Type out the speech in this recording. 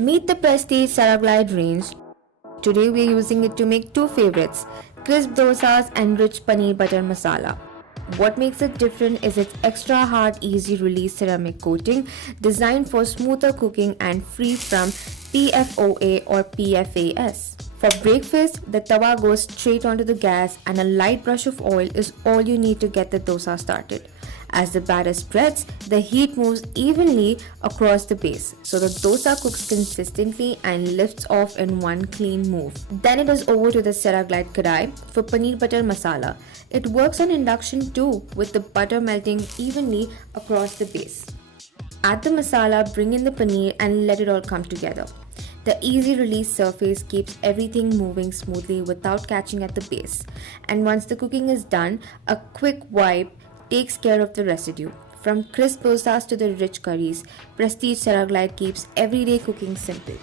Meet the Prestige Ceraglide Range. Today we are using it to make two favorites, crisp dosas and rich paneer butter masala. What makes it different is its extra hard, easy release ceramic coating designed for smoother cooking and free from PFOA or PFAS. For breakfast, the tawa goes straight onto the gas and a light brush of oil is all you need to get the dosa started. As the batter spreads, the heat moves evenly across the base, so the dosa cooks consistently and lifts off in one clean move. Then it is over to the Ceraglide Kadai for paneer butter masala. It works on induction too, with the butter melting evenly across the base. Add the masala, bring in the paneer and let it all come together. The easy release surface keeps everything moving smoothly without catching at the base. And once the cooking is done, a quick wipe takes care of the residue. From crisp dosas to the rich curries, Prestige Ceraglide keeps everyday cooking simple.